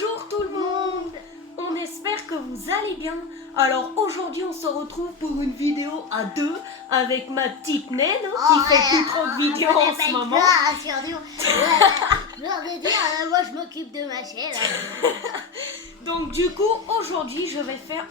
Bonjour tout le monde. On espère que vous allez bien. Alors aujourd'hui on se retrouve pour une vidéo à deux avec ma petite naine qui fait plus trop de vidéos en ce moment. Moi je m'occupe de ma chaîne. Donc du coup aujourd'hui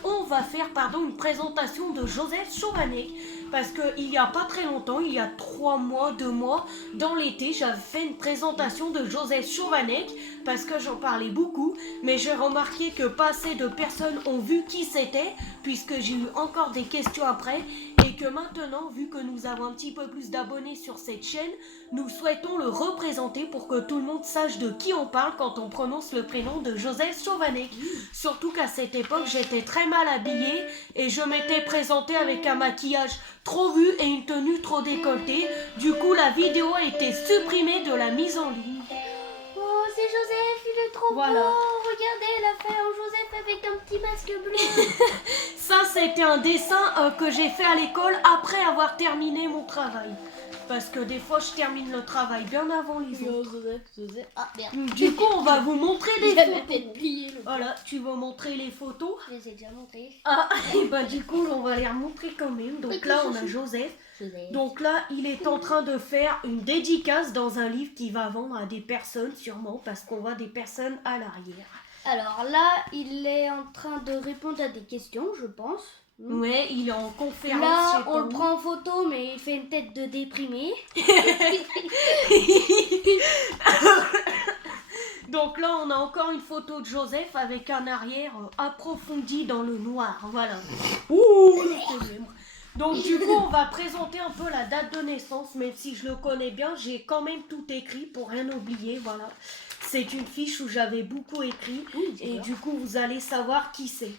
on va faire une présentation de Joseph Chovanec. Parce qu'il n'y a pas très longtemps, il y a 2 mois, dans l'été, j'avais fait une présentation de Joseph Chovanec parce que j'en parlais beaucoup, mais j'ai remarqué que pas assez de personnes ont vu qui c'était, puisque j'ai eu encore des questions après, et que maintenant, vu que nous avons un petit peu plus d'abonnés sur cette chaîne, nous souhaitons le représenter pour que tout le monde sache de qui on parle quand on prononce le prénom de Joseph Chovanec. Surtout qu'à cette époque, j'étais très mal habillée et je m'étais présentée avec un maquillage trop vu et une tenue trop décolletée. Du coup, la vidéo a été supprimée de la mise en ligne. Oh, c'est Joseph, il est trop Voilà. beau. Regardez, elle a fait un Joseph avec un petit masque bleu. Ça, c'était un dessin que j'ai fait à l'école après avoir terminé mon travail. Parce que des fois, je termine le travail bien avant les autres. Joseph. Ah merde. Du coup, on va vous montrer des J'avais photos. peut-être plié le Voilà, tu vas montrer les photos. Je les ai déjà montrés. Ah, et ben du coup, on va les remontrer quand même. Donc là, on a Joseph. Donc là, il est en train de faire une dédicace dans un livre qu'il va vendre à des personnes, sûrement, parce qu'on voit des personnes à l'arrière. Alors là, il est en train de répondre à des questions, je pense. Ouais, il est en conférence. Là, on le prend en photo, mais il fait une tête de déprimé. Donc là, on a encore une photo de Joseph avec un arrière approfondi dans le noir. Voilà. Ouh, donc du coup, on va présenter un peu la date de naissance, même si je le connais bien, j'ai quand même tout écrit pour rien oublier. Voilà. C'est une fiche où j'avais beaucoup écrit et du coup, vous allez savoir qui c'est.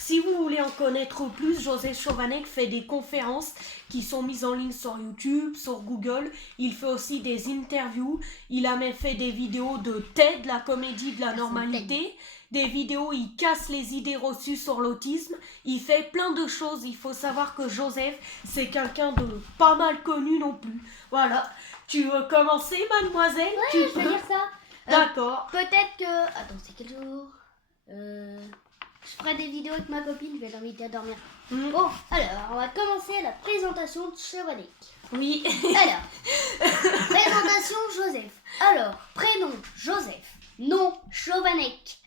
Si vous voulez en connaître plus, Joseph Chovanec fait des conférences qui sont mises en ligne sur YouTube, sur Google. Il fait aussi des interviews. Il a même fait des vidéos de TED, la comédie de la normalité. Des vidéos où il casse les idées reçues sur l'autisme. Il fait plein de choses. Il faut savoir que Joseph, c'est quelqu'un de pas mal connu non plus. Voilà. Tu veux commencer, mademoiselle? Ouais, je vais dire ça. D'accord. Peut-être que... Attends, c'est quel jour Je ferai des vidéos avec ma copine, je vais l'inviter à dormir. Bon, alors, on va commencer la présentation de Chovanec. Oui. Alors, présentation Joseph. Alors, prénom Joseph. Nom Chovanec.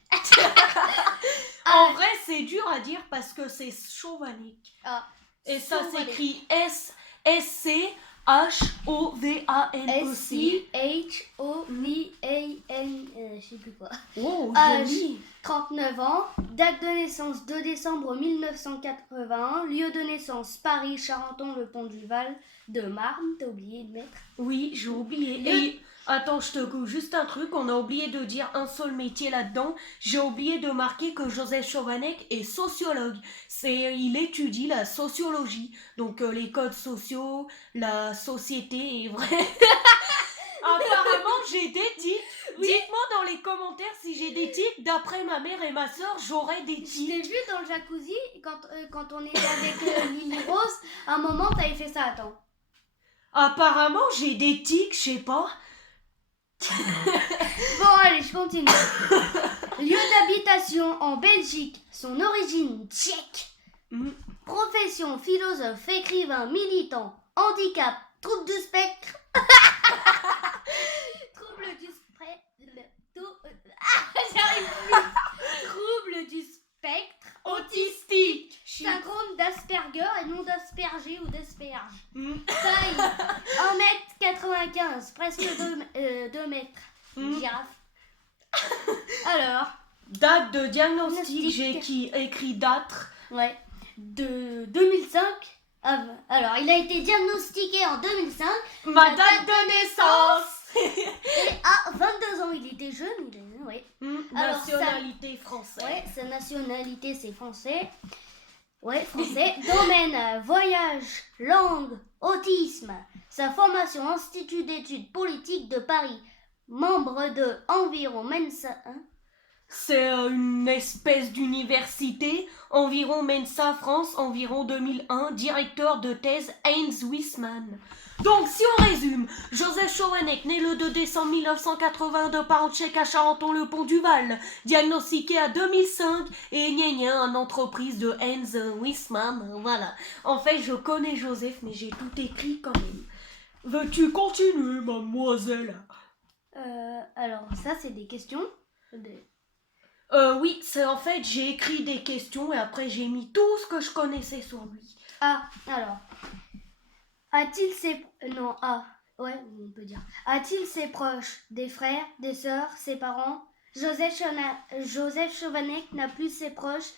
En vrai, c'est dur à dire parce que c'est Chovanec. Ah, Et ça Chovanec. s'écrit S-C-H-O-V-A-N-E-C. S-C-H-O-V-A-N, je sais plus quoi. Oh, Âge joli. 39 ans. Date de naissance 2 décembre 1981. Lieu de naissance Paris, Charenton-le-Pont du Val de Marne. T'as oublié de mettre. Oui, j'ai oublié. Et attends, je te coupe juste un truc. On a oublié de dire un seul métier là-dedans. J'ai oublié de marquer que Joseph Chovanec est sociologue. Il étudie la sociologie. Donc les codes sociaux, la société et vrai. Apparemment, j'ai des tics. Oui. Dites-moi dans les commentaires si j'ai des tics. D'après ma mère et ma soeur, j'aurais des Je tics. t'ai vu dans le jacuzzi quand on était avec Lily Rose. À un moment, t'avais fait ça. Attends. Apparemment, j'ai des tics, je sais pas. Bon, allez, je continue. Lieu d'habitation en Belgique. Son origine tchèque. Profession philosophe, écrivain, militant. Handicap, trouble du spectre. Trouble du spectre. J'arrive plus. Trouble du spectre autistique. Syndrome d'Asperger et non d'Asperger ou d'Asperge. Taille 1m95, presque 2 mètres. Girafe. Alors, Date de diagnostic, Diagnostic. j'ai écrit date. ouais, de 2005. Alors, il a été diagnostiqué en 2005 Ma date de naissance. et à 22 ans. Il était jeune, ouais. Alors, Nationalité française. Ouais, sa nationalité c'est français. Ouais, français. Domaine, voyage, langue, autisme. Sa formation, Institut d'études politiques de Paris. Membre de Environ Mensa. C'est une espèce d'université, environ Mensa France, environ 2001, directeur de thèse Heinz Wiesmann. Donc, si on résume, Joseph Chovanec, né le 2 décembre 1980 de parents tchèques à Charenton-le-Pont-du-Val, diagnostiqué à 2005 et gna en entreprise de Heinz Wiesmann. Voilà. En fait, je connais Joseph, mais j'ai tout écrit quand même. Veux-tu continuer, mademoiselle? Alors, ça, c'est des questions. Oui, c'est en fait, j'ai écrit des questions et après j'ai mis tout ce que je connaissais sur lui. Ah, alors. A-t-il ses... Non, ouais, on peut dire. A-t-il ses proches, des frères, des sœurs, ses parents? Joseph Chovanec n'a plus ses proches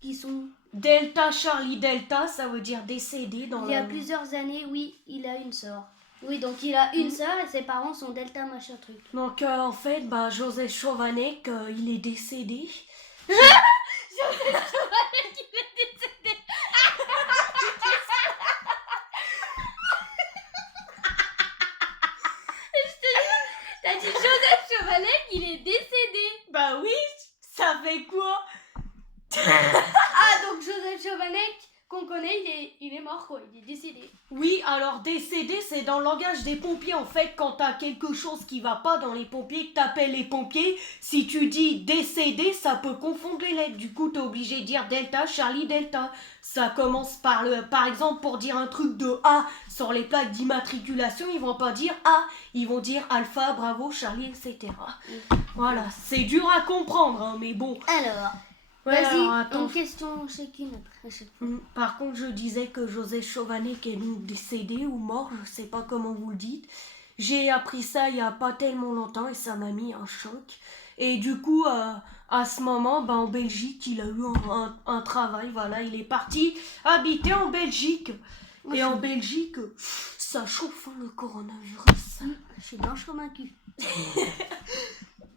qui sont... Delta Charlie Delta, ça veut dire décédé dans Il y a plusieurs années, oui, il a une sœur. Oui, donc il a une sœur et ses parents sont Delta machin truc. Donc en fait, Joseph Chovanec, il est décédé. Joseph Chovanec, il est décédé. T'as dit Joseph Chovanec, il est décédé. Bah oui, ça fait quoi? Ah, donc Joseph Chovanec, qu'on connaît, il est mort quoi, il est décédé. Oui, alors décédé, c'est dans le langage des pompiers. En fait, quand t'as quelque chose qui va pas dans les pompiers, que t'appelles les pompiers, si tu dis décédé, ça peut confondre les lettres. Du coup, t'es obligé de dire Delta, Charlie, Delta. Ça commence par exemple, pour dire un truc de A sur les plaques d'immatriculation, ils vont pas dire A, ils vont dire Alpha, Bravo, Charlie, etc. Voilà, c'est dur à comprendre, hein, mais bon. Alors... Ouais, vas-y, une question chacune. Par contre, je disais que Joseph Chovanec est décédé ou mort, je sais pas comment vous le dites. J'ai appris ça il y a pas tellement longtemps et ça m'a mis un choc. Et du coup, à ce moment, en Belgique, il a eu un travail. Voilà, il est parti habiter en Belgique. Et en Belgique, ça chauffe le coronavirus. Je suis blanche comme un cul.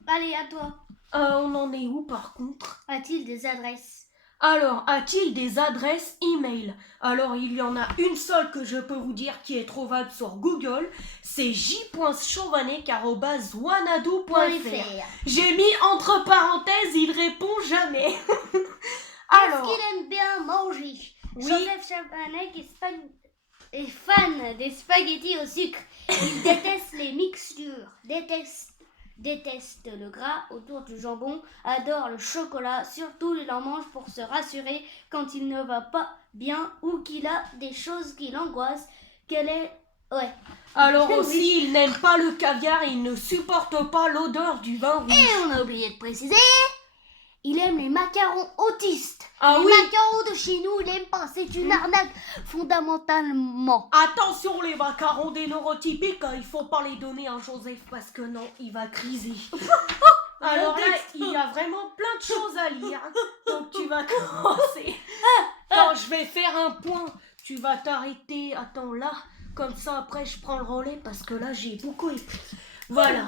Allez, à toi. On en est où par contre? A-t-il des adresses? Alors, a-t-il des adresses e-mail? Alors, il y en a une seule que je peux vous dire qui est trouvable sur Google. C'est j.chovanec@wanadoo.fr. J'ai mis entre parenthèses, il répond jamais. Alors, est-ce qu'il aime bien manger? Oui. Joseph Chovanec est fan des spaghettis au sucre. Il déteste les mixtures, déteste le gras autour du jambon, adore le chocolat, surtout il en mange pour se rassurer quand il ne va pas bien ou qu'il a des choses qui l'angoissent. Ouais. Alors aussi, il n'aime pas le caviar et il ne supporte pas l'odeur du vin rouge. Et on a oublié de préciser, il aime les macarons autistes. Ah les oui. macarons de chez nous, il aime pas, c'est une arnaque fondamentalement. Attention les macarons des neurotypiques, il faut pas les donner à Joseph parce que non, il va criser. Alors là, il y a vraiment plein de choses à lire. Donc tu vas commencer. Quand je vais faire un point, tu vas t'arrêter. Attends là, comme ça après je prends le relais parce que là j'ai beaucoup écrit. Voilà.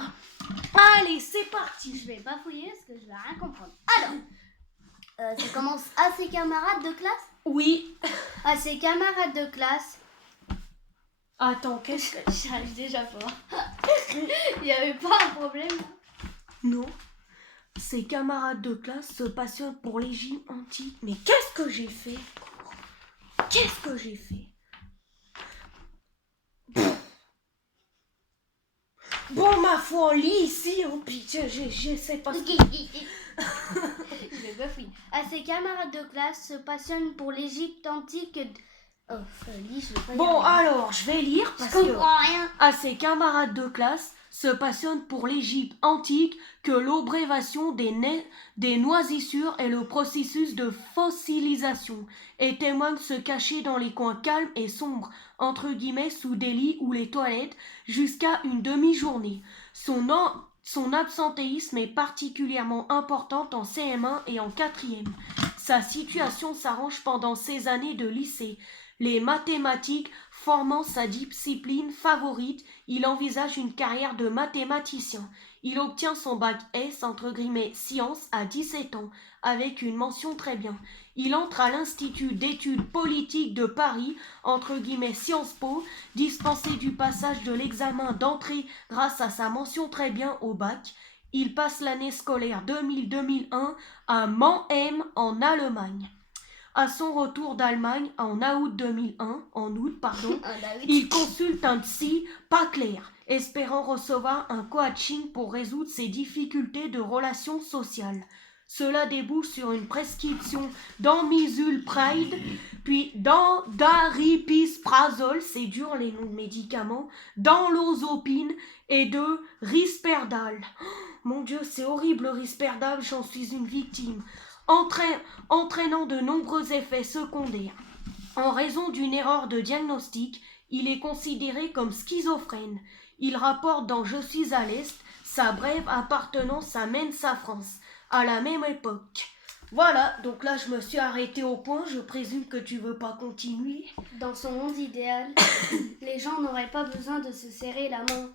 Allez, c'est parti. Je vais pas fouiller parce que je vais rien comprendre. Alors, ça commence à ses camarades de classe? Oui. À ses camarades de classe. Attends, qu'est-ce que... J'arrive déjà pas. Il n'y avait pas un problème? Non. Ses camarades de classe se passionnent pour les gyms antiques. Mais qu'est-ce que j'ai fait? Qu'est-ce que j'ai fait? Bon, ma foi, on lit ici, hein, puis je sais pas ce que... Je vais pas fouiller. À ses camarades de classe se passionnent pour l'Égypte antique. Oh, lis, je vais pas Bon, y arriver. alors, je vais lire parce Je comprends rien. À ses camarades de classe se passionnent pour l'Égypte antique que l'obrévation des noisissures et le processus de fossilisation et témoignent se cacher dans les coins calmes et sombres, entre guillemets sous des lits ou les toilettes, jusqu'à une demi-journée. Son absentéisme est particulièrement important en CM1 et en 4e. Sa situation s'arrange pendant ses années de lycée. Les mathématiques formant sa discipline favorite, il envisage une carrière de mathématicien. Il obtient son bac S sciences à 17 ans, avec une mention très bien. Il entre à l'Institut d'études politiques de Paris, Sciences Po, dispensé du passage de l'examen d'entrée grâce à sa mention très bien au bac. Il passe l'année scolaire 2000-2001 à Mannheim en Allemagne. À son retour d'Allemagne en août 2001, il consulte un psy pas clair, espérant recevoir un coaching pour résoudre ses difficultés de relations sociales. Cela débouche sur une prescription d'Amisulpride, puis d'Aripiprazole, c'est dur les noms de médicaments, d'Enlozopine et de Risperdal. Oh, mon Dieu, c'est horrible le Risperdal, j'en suis une victime. Entraînant de nombreux effets secondaires. En raison d'une erreur de diagnostic, il est considéré comme schizophrène. Il rapporte dans Je suis à l'Est sa brève appartenance à Mensa France, à la même époque. Voilà, donc là je me suis arrêtée au point, je présume que tu veux pas continuer. Dans son monde idéal, les gens n'auraient pas besoin de se serrer la main.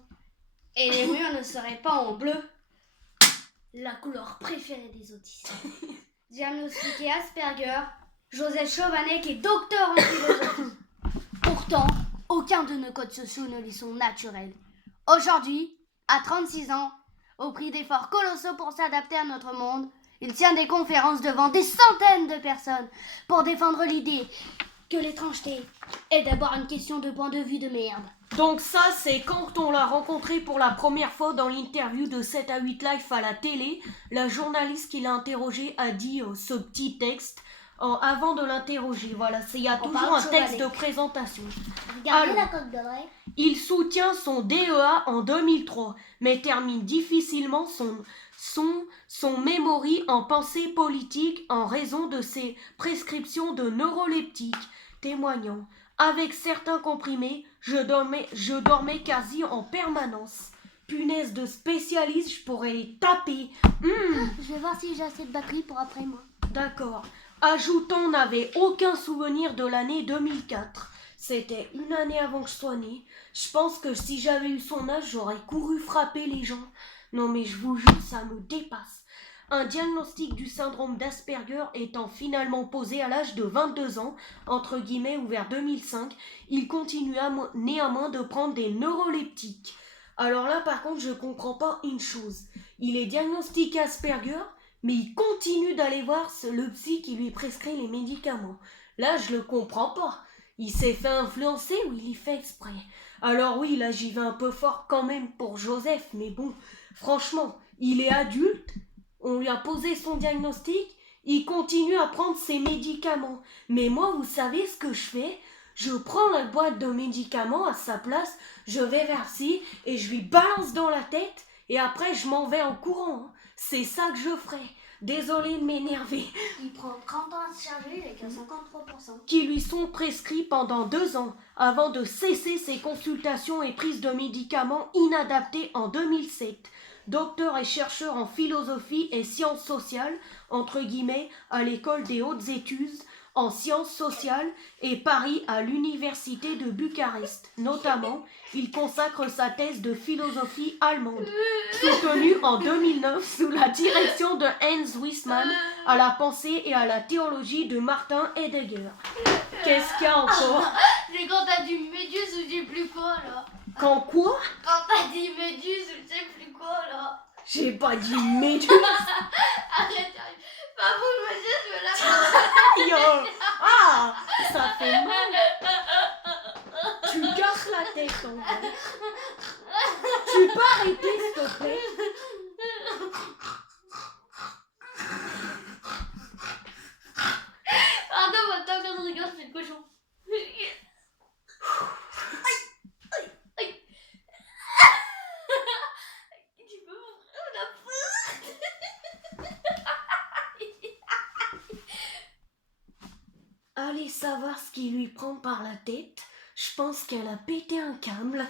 Et les murs ne seraient pas en bleu, la couleur préférée des autistes. Diagnostiqué Asperger, Joseph Chovanec est docteur en philosophie. Pourtant, aucun de nos codes sociaux ne lui sont naturels. Aujourd'hui, à 36 ans, au prix d'efforts colossaux pour s'adapter à notre monde, il tient des conférences devant des centaines de personnes pour défendre l'idée que l'étrangeté est d'abord une question de point de vue de merde. Donc ça, c'est quand on l'a rencontré pour la première fois dans l'interview de 7 à 8 Live à la télé, la journaliste qui l'a interrogé a dit ce petit texte avant de l'interroger. Voilà, il y a toujours un texte de présentation. Regardez la coque d'oreille. Il soutient son DEA en 2003, mais termine difficilement son memory en pensée politique en raison de ses prescriptions de neuroleptiques, témoignant. Avec certains comprimés, je dormais quasi en permanence. Punaise de spécialiste, je pourrais les taper. Je vais voir si j'ai assez de batterie pour après moi. D'accord. Ajoutant, n'avait aucun souvenir de l'année 2004. C'était une année avant que je sois née. Je pense que si j'avais eu son âge, j'aurais couru frapper les gens. Non mais je vous jure, ça me dépasse. Un diagnostic du syndrome d'Asperger étant finalement posé à l'âge de 22 ans, entre guillemets ou vers 2005, il continue néanmoins de prendre des neuroleptiques. Alors là par contre je comprends pas une chose. Il est diagnostiqué Asperger, mais il continue d'aller voir le psy qui lui prescrit les médicaments. Là je le comprends pas. Il s'est fait influencer ou il y fait exprès? Alors oui, là j'y vais un peu fort quand même pour Joseph, mais bon, franchement, il est adulte. On lui a posé son diagnostic, il continue à prendre ses médicaments. Mais moi, vous savez ce que je fais? Je prends la boîte de médicaments à sa place, je vais vers lui et je lui balance dans la tête et après je m'en vais en courant. C'est ça que je ferai. Désolée de m'énerver. Il prend 30 ans à se charger, il est qu'à 53%. Qui lui sont prescrits pendant 2 ans avant de cesser ses consultations et prises de médicaments inadaptés en 2007. Docteur et chercheur en philosophie et sciences sociales, entre guillemets, à l'école des hautes études en sciences sociales et Paris à l'université de Bucarest. Notamment, il consacre sa thèse de philosophie allemande, soutenue en 2009 sous la direction de Hans Wissmann, à la pensée et à la théologie de Martin Heidegger. Qu'est-ce qu'il y a encore? C'est quand t'as dit méduse ou je sais plus quoi là. Quand quoi? Quand t'as dit méduse ou je sais plus quoi là. J'ai pas dit méduse. Arrête, pas vous me dire, je me la Yo. Ah, ça fait mal. Tu casses la tête en vrai. Tu peux arrêter s'il te plaît? Pardon, maintenant quand je regarde, c'est le cochon. Tu peux m'ouvrir la porte? Allez savoir ce qui lui prend par la tête. Je pense qu'elle a pété un câble.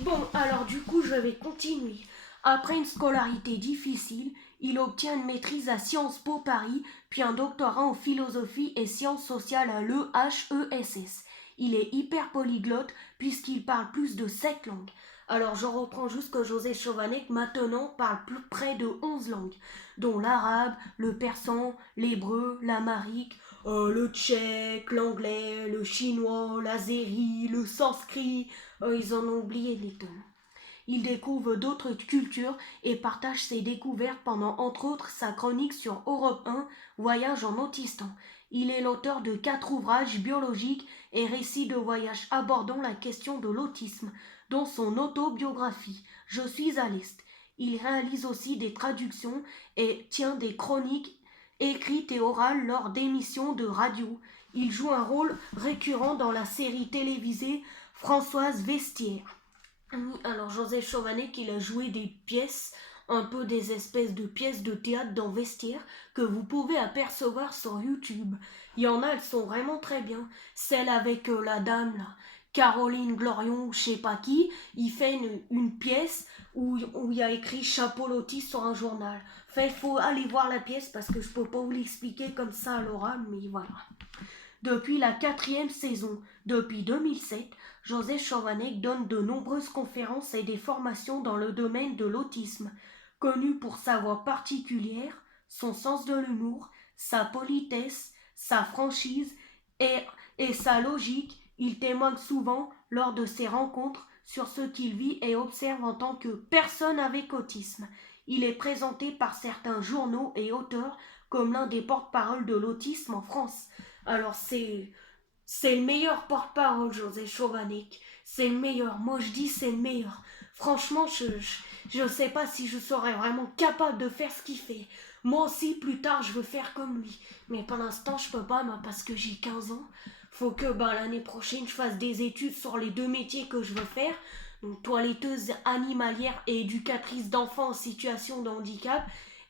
Bon, alors du coup, je vais continuer. Après une scolarité difficile, il obtient une maîtrise à Sciences Po Paris, puis un doctorat en philosophie et sciences sociales à l'EHESS. Il est hyper polyglotte puisqu'il parle plus de 7 langues. Alors je reprends juste que Joseph Chovanec maintenant parle plus près de 11 langues, dont l'arabe, le persan, l'hébreu, l'amharique, le tchèque, l'anglais, le chinois, l'azéri, le sanskrit, ils en ont oublié des tonnes. Il découvre d'autres cultures et partage ses découvertes pendant entre autres sa chronique sur Europe 1, Voyage en Autistan. Il est l'auteur de 4 ouvrages biologiques et récits de voyage abordant la question de l'autisme, dont son autobiographie « Je suis à l'Est ». Il réalise aussi des traductions et tient des chroniques écrites et orales lors d'émissions de radio. Il joue un rôle récurrent dans la série télévisée Françoise Vestiaire. Alors Joseph Chovanec, il a joué des pièces, un peu des espèces de pièces de théâtre dans Vestiaire que vous pouvez apercevoir sur YouTube. Il y en a, elles sont vraiment très bien. Celle avec la dame là, Caroline Glorion ou je sais pas qui, il fait une pièce où il y a écrit Chapeau Loti sur un journal. Enfin, il faut aller voir la pièce parce que je peux pas vous l'expliquer comme ça à l'oral, mais voilà. Depuis la 4e saison, depuis 2007, Joseph Chovanec donne de nombreuses conférences et des formations dans le domaine de l'autisme. Connu pour sa voix particulière, son sens de l'humour, sa politesse, sa franchise et sa logique, il témoigne souvent lors de ses rencontres sur ce qu'il vit et observe en tant que personne avec autisme. Il est présenté par certains journaux et auteurs comme l'un des porte-parole de l'autisme en France. Alors c'est le meilleur porte-parole, Joseph Chovanec. C'est le meilleur. Moi je dis c'est le meilleur. Franchement, je sais pas si je serais vraiment capable de faire ce qu'il fait. Moi aussi, plus tard, je veux faire comme lui. Mais pour l'instant, je peux pas, parce que j'ai 15 ans. Faut que l'année prochaine, je fasse des études sur les 2 métiers que je veux faire. Donc, toiletteuse animalière et éducatrice d'enfants en situation de handicap.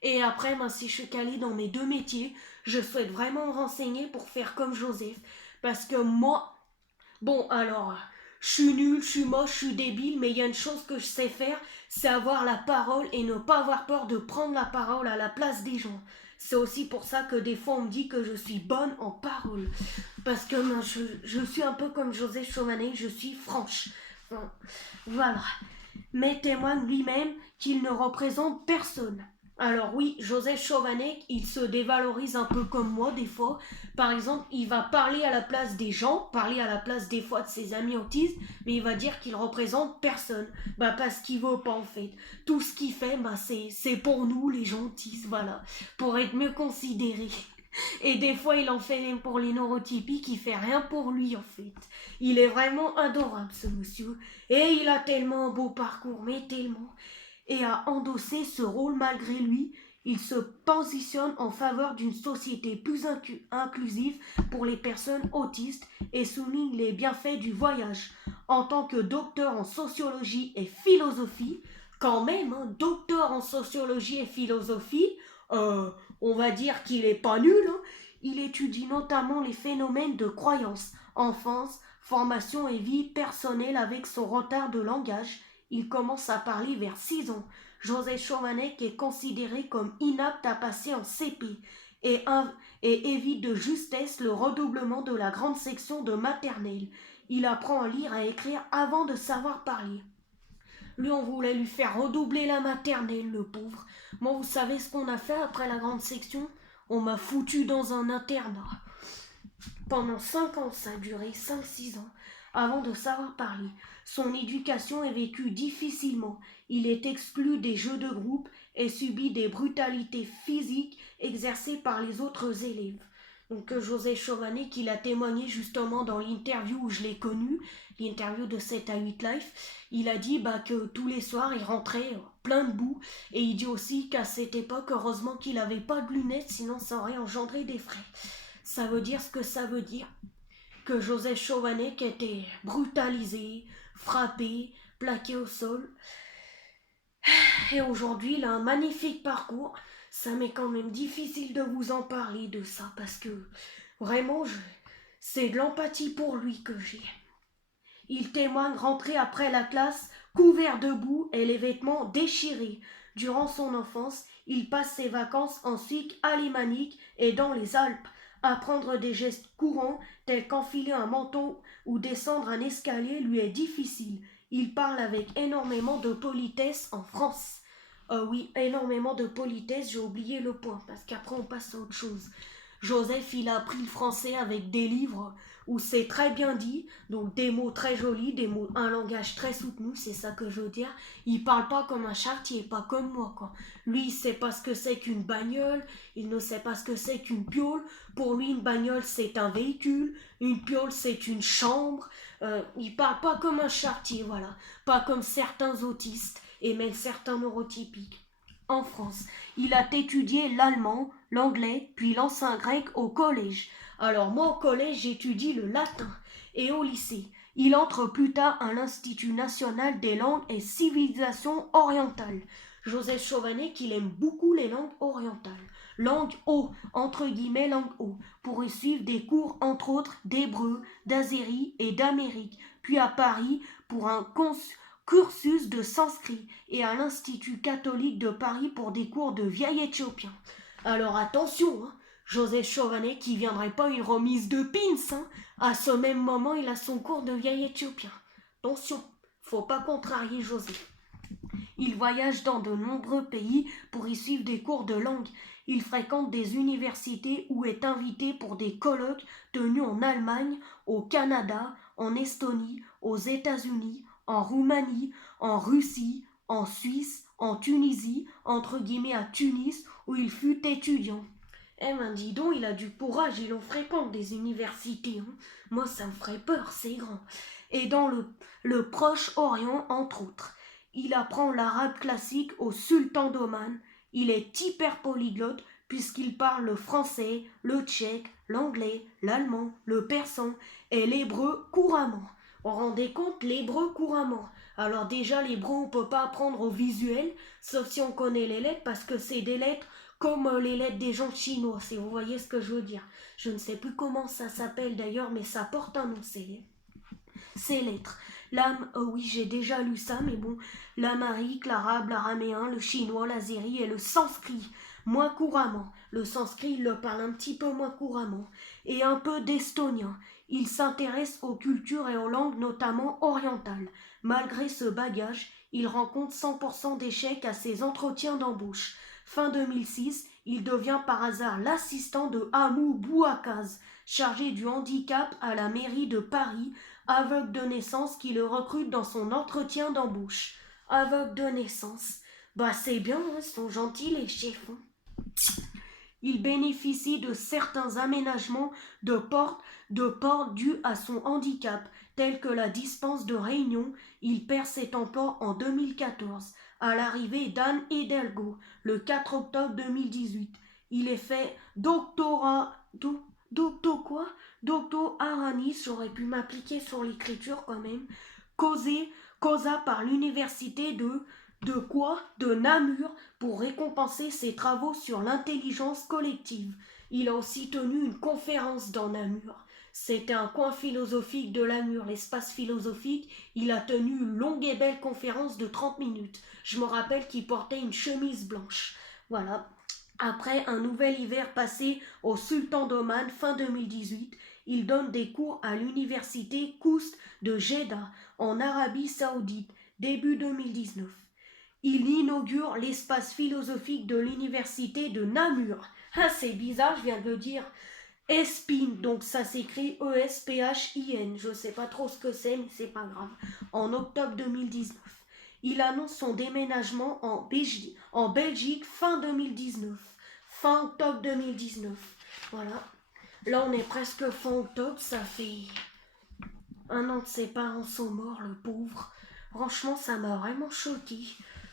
Et après, si je suis calée dans mes 2 métiers, je souhaite vraiment me renseigner pour faire comme Joseph. Parce que moi, bon, alors, je suis nulle, je suis moche, je suis débile, mais il y a une chose que je sais faire, c'est avoir la parole et ne pas avoir peur de prendre la parole à la place des gens. C'est aussi pour ça que des fois on me dit que je suis bonne en parole. Parce que je suis un peu comme Joseph Chovanec, je suis franche. Voilà. Mais témoigne lui-même qu'il ne représente personne. Alors oui, Joseph Chovanec, il se dévalorise un peu comme moi des fois. Par exemple, il va parler à la place des gens, parler à la place des fois de ses amis autistes, mais il va dire qu'il représente personne. Parce qu'il veut pas en fait. Tout ce qu'il fait, c'est pour nous les gens autistes, voilà. Pour être mieux considérés. Et des fois, il en fait même pour les neurotypiques, il fait rien pour lui en fait. Il est vraiment adorable ce monsieur. Et il a tellement un beau parcours, mais tellement. Et à endosser ce rôle malgré lui, il se positionne en faveur d'une société plus inclusive pour les personnes autistes et souligne les bienfaits du voyage. En tant que docteur en sociologie et philosophie, quand même, docteur en sociologie et philosophie, on va dire qu'il est pas nul, Il étudie notamment les phénomènes de croyance, enfance, formation et vie personnelle avec son retard de langage. Il commence à parler vers 6 ans. Joseph Chovanec est considéré comme inapte à passer en CP et évite de justesse le redoublement de la grande section de maternelle. Il apprend à lire et à écrire avant de savoir parler. Lui, on voulait lui faire redoubler la maternelle, le pauvre. Moi, vous savez ce qu'on a fait après la grande section? On m'a foutu dans un internat. Pendant 5 ans, ça a duré 5-6 ans, avant de savoir parler. Son éducation est vécue difficilement. Il est exclu des jeux de groupe et subit des brutalités physiques exercées par les autres élèves. Donc Joseph Chovanec, il a témoigné justement dans l'interview où je l'ai connu, l'interview de 7 à 8 Life. Il a dit que tous les soirs, il rentrait plein de boue. Et il dit aussi qu'à cette époque, heureusement qu'il n'avait pas de lunettes, sinon ça aurait engendré des frais. Ça veut dire ce que ça veut dire. Que Joseph Chovanec était brutalisé, frappé, plaqué au sol. Et aujourd'hui, il a un magnifique parcours. Ça m'est quand même difficile de vous en parler de ça parce que vraiment, c'est de l'empathie pour lui que j'ai. Il témoigne rentrer après la classe couvert de boue et les vêtements déchirés. Durant son enfance, il passe ses vacances en Suisse alémanique et dans les Alpes. Apprendre des gestes courants tels qu'enfiler un manteau ou descendre un escalier lui est difficile. Il parle avec énormément de politesse en France. Oui, énormément de politesse, j'ai oublié le point, parce qu'après on passe à autre chose. Joseph, il a appris le français avec des livres où c'est très bien dit, donc des mots très jolis, un langage très soutenu, c'est ça que je veux dire. Il parle pas comme un charretier, pas comme moi, quoi. Lui, il sait pas ce que c'est qu'une bagnole, il ne sait pas ce que c'est qu'une piole. Pour lui, une bagnole, c'est un véhicule, une piole, c'est une chambre. Il parle pas comme un charretier, voilà. Pas comme certains autistes et même certains neurotypiques. En France, il a étudié l'allemand, l'anglais, puis l'ancien grec au collège. Alors moi au collège j'étudie le latin et au lycée. Il entre plus tard à l'Institut national des langues et civilisations orientales. Joseph Chauvenet qu'il aime beaucoup les langues orientales. Langue O, entre guillemets langue O, pour y suivre des cours entre autres d'hébreu, d'azéri et d'amérique. Puis à Paris pour un cursus de sanskrit et à l'Institut catholique de Paris pour des cours de vieil éthiopien. Alors attention, hein, Joseph Chauvenet qui viendrait pas une remise de pins, hein. À ce même moment, il a son cours de vieil éthiopien. Attention, faut pas contrarier Joseph. Il voyage dans de nombreux pays pour y suivre des cours de langue. Il fréquente des universités ou est invité pour des colloques tenus en Allemagne, au Canada, en Estonie, aux États-Unis, en Roumanie, en Russie, en Suisse, en Tunisie, entre guillemets à Tunis, où il fut étudiant. Eh ben dis donc, il a du courage, il en fréquente des universités. Hein. Moi, ça me ferait peur, c'est grand. Et dans le Proche-Orient, entre autres. Il apprend l'arabe classique au sultan d'Oman. Il est hyper polyglotte puisqu'il parle le français, le tchèque, l'anglais, l'allemand, le persan et l'hébreu couramment. Vous vous rendez compte, l'hébreu couramment. Alors déjà, l'hébreu, on ne peut pas apprendre au visuel, sauf si on connaît les lettres, parce que c'est des lettres comme les lettres des gens chinois, si vous voyez ce que je veux dire. Je ne sais plus comment ça s'appelle d'ailleurs, mais ça porte un nom, ces lettres. Oui, j'ai déjà lu ça, mais bon, l'amharique, l'arabe, l'araméen, le chinois, l'azéri et le sanskrit, moins couramment. Le sanskrit, il le parle un petit peu moins couramment. Et un peu d'estonien. Il s'intéresse aux cultures et aux langues, notamment orientales. Malgré ce bagage, il rencontre 100% d'échecs à ses entretiens d'embauche. Fin 2006, il devient par hasard l'assistant de Hamou Bouakaz, chargé du handicap à la mairie de Paris, aveugle de naissance qui le recrute dans son entretien d'embauche. Aveugle de naissance. Bah c'est bien, hein, ils sont gentils les chefs. Hein. Il bénéficie de certains aménagements de porte dus à son handicap, tels que la dispense de réunion. Il perd cet emploi en 2014, à l'arrivée d'Anne Hidalgo, le 4 octobre 2018. Il est fait doctorat Aranis, j'aurais pu m'appliquer sur l'écriture quand même. Causa par l'université de Namur pour récompenser ses travaux sur l'intelligence collective. Il a aussi tenu une conférence dans Namur. C'était un coin philosophique de Namur, l'espace philosophique. Il a tenu une longue et belle conférence de 30 minutes. Je me rappelle qu'il portait une chemise blanche. Voilà. Après un nouvel hiver passé au Sultan d'Oman fin 2018, il donne des cours à l'université Koust de Jeddah en Arabie Saoudite début 2019. Il inaugure l'espace philosophique de l'université de Namur. Ah, c'est bizarre, je viens de le dire. ESPIN, donc ça s'écrit ESPHIN. Je ne sais pas trop ce que c'est, mais c'est pas grave. En octobre 2019. Il annonce son déménagement en Belgique fin 2019. Fin octobre 2019. Voilà. Là, on est presque fin octobre. Ça fait 1 an que ses parents sont morts, le pauvre. Franchement, ça m'a vraiment choqué.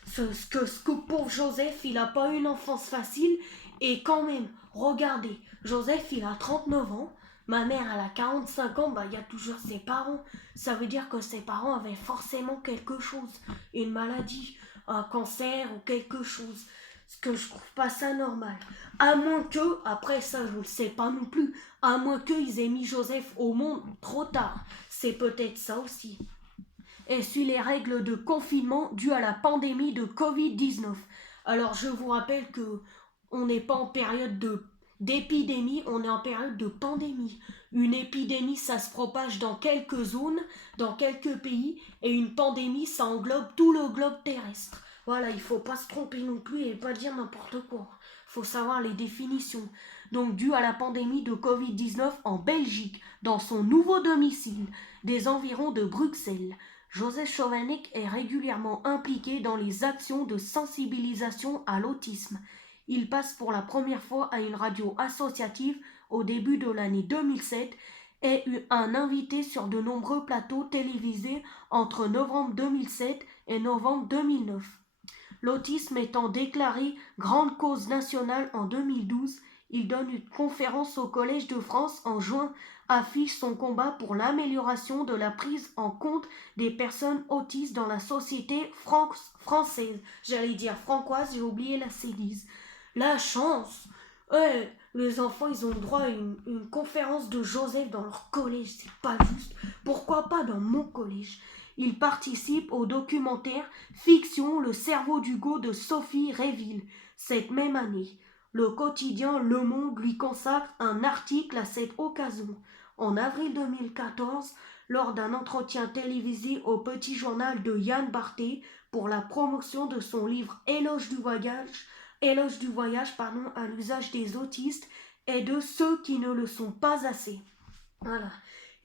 Ce que pauvre Joseph, il n'a pas eu une enfance facile. Et quand même, regardez, Joseph, il a 39 ans. Ma mère, elle a 45 ans, il y a toujours ses parents. Ça veut dire que ses parents avaient forcément quelque chose. Une maladie, un cancer ou quelque chose. Ce que je trouve pas ça normal. À moins que, après ça, je ne le sais pas non plus, à moins qu'ils aient mis Joseph au monde trop tard. C'est peut-être ça aussi. Et suit les règles de confinement dues à la pandémie de Covid-19. Alors, je vous rappelle que on n'est pas en période d'épidémie, on est en période de pandémie. Une épidémie, ça se propage dans quelques zones, dans quelques pays, et une pandémie, ça englobe tout le globe terrestre. Voilà, il faut pas se tromper non plus et pas dire n'importe quoi. faut savoir les définitions. Donc dû à la pandémie de Covid-19 en Belgique, dans son nouveau domicile, des environs de Bruxelles, Joseph Chovanec est régulièrement impliqué dans les actions de sensibilisation à l'autisme. Il passe pour la première fois à une radio associative au début de l'année 2007 et eut un invité sur de nombreux plateaux télévisés entre novembre 2007 et novembre 2009. L'autisme étant déclaré grande cause nationale en 2012, il donne une conférence au Collège de France en juin, affiche son combat pour l'amélioration de la prise en compte des personnes autistes dans la société française. J'allais dire francoise, j'ai oublié la cédise. La chance! Ouais, les enfants, ils ont le droit à une conférence de Joseph dans leur collège, c'est pas juste. Pourquoi pas dans mon collège? Il participe au documentaire Fiction, le cerveau d'Hugo de Sophie Réville. Cette même année, le quotidien Le Monde lui consacre un article à cette occasion. En avril 2014, lors d'un entretien télévisé au Petit Journal de Yann Barthé pour la promotion de son livre Éloge du voyage à l'usage des autistes et de ceux qui ne le sont pas assez. Voilà.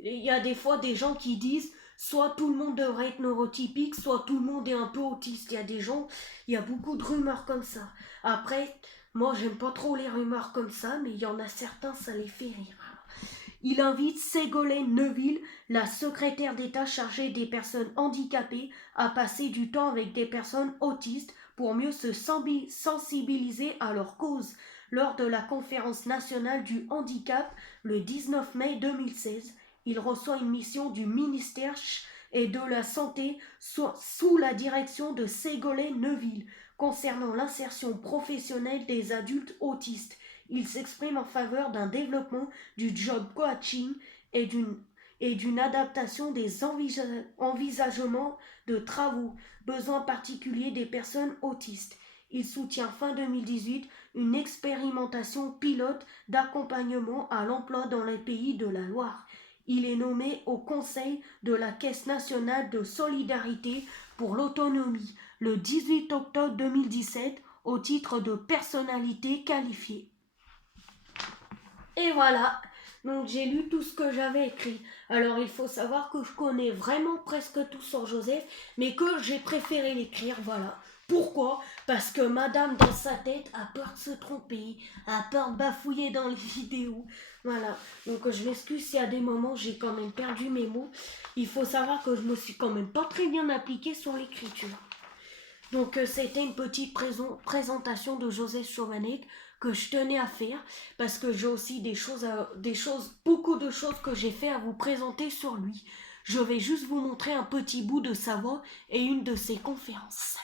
Il y a des fois des gens qui disent soit tout le monde devrait être neurotypique, soit tout le monde est un peu autiste. Il y a beaucoup de rumeurs comme ça. Après, moi j'aime pas trop les rumeurs comme ça, mais il y en a certains, ça les fait rire. Il invite Ségolène Neuville, la secrétaire d'État chargée des personnes handicapées, à passer du temps avec des personnes autistes pour mieux se sensibiliser à leur cause. Lors de la conférence nationale du handicap, le 19 mai 2016, il reçoit une mission du ministère et de la Santé sous la direction de Ségolène Neuville concernant l'insertion professionnelle des adultes autistes. Il s'exprime en faveur d'un développement du job coaching et d'une adaptation des envisagements de travaux, besoins particuliers des personnes autistes. Il soutient fin 2018 une expérimentation pilote d'accompagnement à l'emploi dans les pays de la Loire. Il est nommé au Conseil de la Caisse nationale de solidarité pour l'autonomie le 18 octobre 2017 au titre de personnalité qualifiée. Et voilà, donc j'ai lu tout ce que j'avais écrit. Alors il faut savoir que je connais vraiment presque tout sur Joseph, mais que j'ai préféré l'écrire, voilà. Pourquoi? Parce que madame dans sa tête a peur de se tromper, a peur de bafouiller dans les vidéos. Voilà, donc je m'excuse si à des moments j'ai quand même perdu mes mots. Il faut savoir que je me suis quand même pas très bien appliquée sur l'écriture. Donc c'était une petite présentation de Joseph Chovanec que je tenais à faire parce que j'ai aussi beaucoup de choses que j'ai fait à vous présenter sur lui. Je vais juste vous montrer un petit bout de sa voix et une de ses conférences.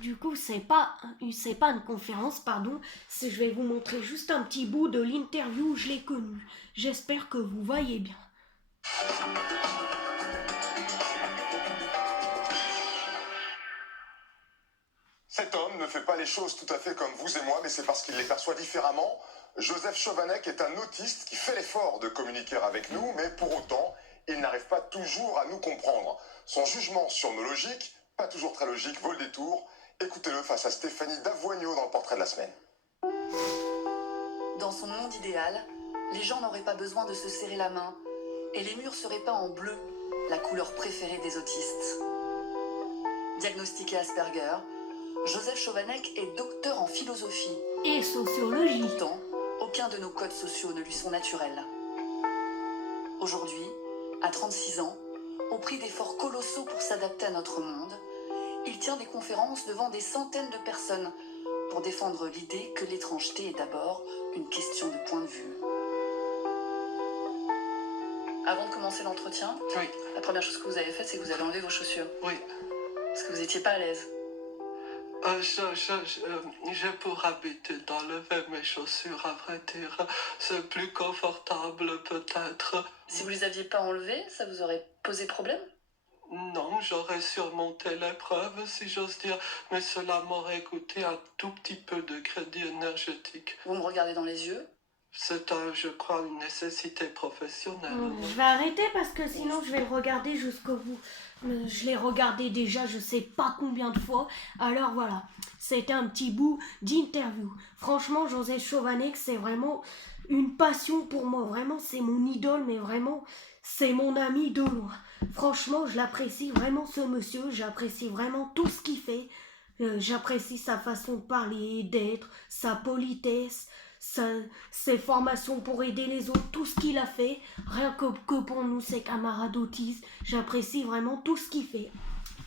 Du coup, c'est pas une conférence, pardon, je vais vous montrer juste un petit bout de l'interview où je l'ai connu. J'espère que vous voyez bien. Cet homme ne fait pas les choses tout à fait comme vous et moi, mais c'est parce qu'il les perçoit différemment. Joseph Chovanec est un autiste qui fait l'effort de communiquer avec nous, mais pour autant, il n'arrive pas toujours à nous comprendre. Son jugement sur nos logiques, pas toujours très logique, vaut le détour. Écoutez-le face à Stéphanie Davoigneau dans le portrait de la semaine. Dans son monde idéal, les gens n'auraient pas besoin de se serrer la main et les murs seraient peints en bleu, la couleur préférée des autistes. Diagnostiqué Asperger, Joseph Chovanec est docteur en philosophie. Et sociologie. Pourtant, aucun de nos codes sociaux ne lui sont naturels. Aujourd'hui, à 36 ans, au prix d'efforts colossaux pour s'adapter à notre monde, il tient des conférences devant des centaines de personnes pour défendre l'idée que l'étrangeté est d'abord une question de point de vue. Avant de commencer l'entretien, oui. La première chose que vous avez faite, c'est que vous avez enlevé vos chaussures. Oui. Parce que vous n'étiez pas à l'aise. J'ai pour habitude d'enlever mes chaussures, à vrai dire. C'est plus confortable, peut-être. Si vous les aviez pas enlevées, ça vous aurait posé problème? Non, j'aurais surmonté l'épreuve, si j'ose dire, mais cela m'aurait coûté un tout petit peu de crédit énergétique. Vous me regardez dans les yeux? C'est, je crois, une nécessité professionnelle. Je vais arrêter parce que sinon je vais le regarder jusqu'au bout. Je l'ai regardé déjà je sais pas combien de fois. Alors voilà, c'était un petit bout d'interview. Franchement, Joseph Chovanec, c'est vraiment une passion pour moi. Vraiment, c'est mon idole, mais vraiment, c'est mon ami de loin. Franchement, je l'apprécie vraiment ce monsieur. J'apprécie vraiment tout ce qu'il fait. J'apprécie sa façon de parler, d'être, sa politesse, ses formations pour aider les autres, tout ce qu'il a fait, rien que pour nous, ses camarades d'autisme, j'apprécie vraiment tout ce qu'il fait.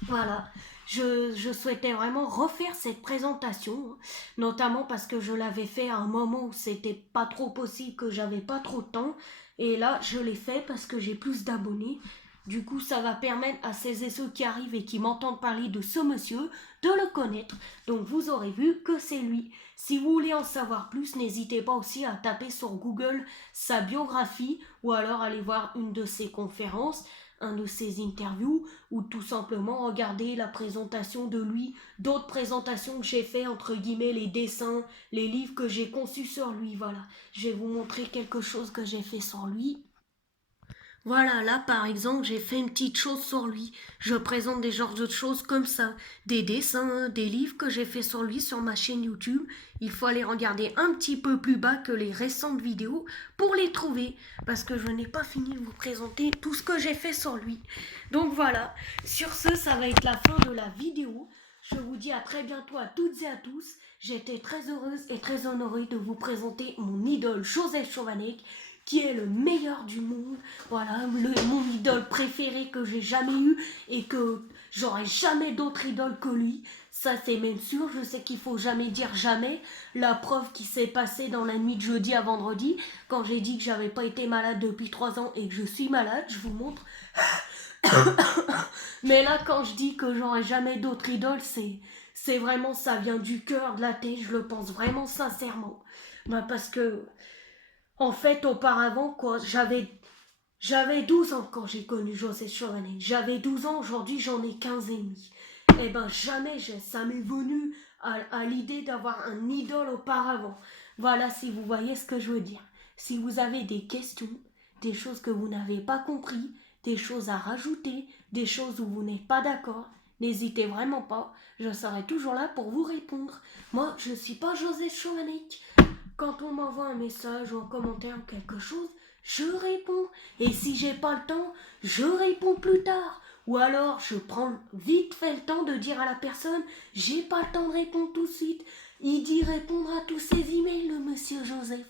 Voilà, je souhaitais vraiment refaire cette présentation, notamment parce que je l'avais fait à un moment où c'était pas trop possible, que j'avais pas trop de temps, et là je l'ai fait parce que j'ai plus d'abonnés. Du coup, ça va permettre à celles et ceux qui arrivent et qui m'entendent parler de ce monsieur de le connaître. Donc vous aurez vu que c'est lui. Si vous voulez en savoir plus, n'hésitez pas aussi à taper sur Google sa biographie ou alors aller voir une de ses conférences, un de ses interviews ou tout simplement regarder la présentation de lui, d'autres présentations que j'ai fait, entre guillemets, les dessins, les livres que j'ai conçus sur lui. Voilà, je vais vous montrer quelque chose que j'ai fait sur lui. Voilà, là par exemple, j'ai fait une petite chose sur lui. Je présente des genres de choses comme ça. Des dessins, des livres que j'ai fait sur lui sur ma chaîne YouTube. Il faut aller regarder un petit peu plus bas que les récentes vidéos pour les trouver. Parce que je n'ai pas fini de vous présenter tout ce que j'ai fait sur lui. Donc voilà, sur ce, ça va être la fin de la vidéo. Je vous dis à très bientôt à toutes et à tous. J'étais très heureuse et très honorée de vous présenter mon idole Joseph Chovanec, qui est le meilleur du monde, voilà, mon idole préféré que j'ai jamais eu et que j'aurai jamais d'autre idole que lui. Ça c'est même sûr, je sais qu'il faut jamais dire jamais. La preuve qui s'est passée dans la nuit de jeudi à vendredi, quand j'ai dit que j'avais pas été malade depuis 3 ans et que je suis malade, je vous montre. Mais là quand je dis que j'aurai jamais d'autre idole, c'est vraiment, ça vient du cœur, de la tête, je le pense vraiment sincèrement. Bah parce que en fait, auparavant, quoi, j'avais 12 ans quand j'ai connu Joseph Chovanec. J'avais 12 ans, aujourd'hui j'en ai 15 et demi. Eh ben jamais ça m'est venu à l'idée d'avoir un idole auparavant. Voilà, si vous voyez ce que je veux dire. Si vous avez des questions, des choses que vous n'avez pas compris, des choses à rajouter, des choses où vous n'êtes pas d'accord, n'hésitez vraiment pas. Je serai toujours là pour vous répondre. Moi, je ne suis pas Joseph Chovanec. Quand on m'envoie un message ou un commentaire ou quelque chose, je réponds. Et si j'ai pas le temps, je réponds plus tard. Ou alors, je prends vite fait le temps de dire à la personne, j'ai pas le temps de répondre tout de suite. Il dit répondre à tous ses emails, le monsieur Joseph.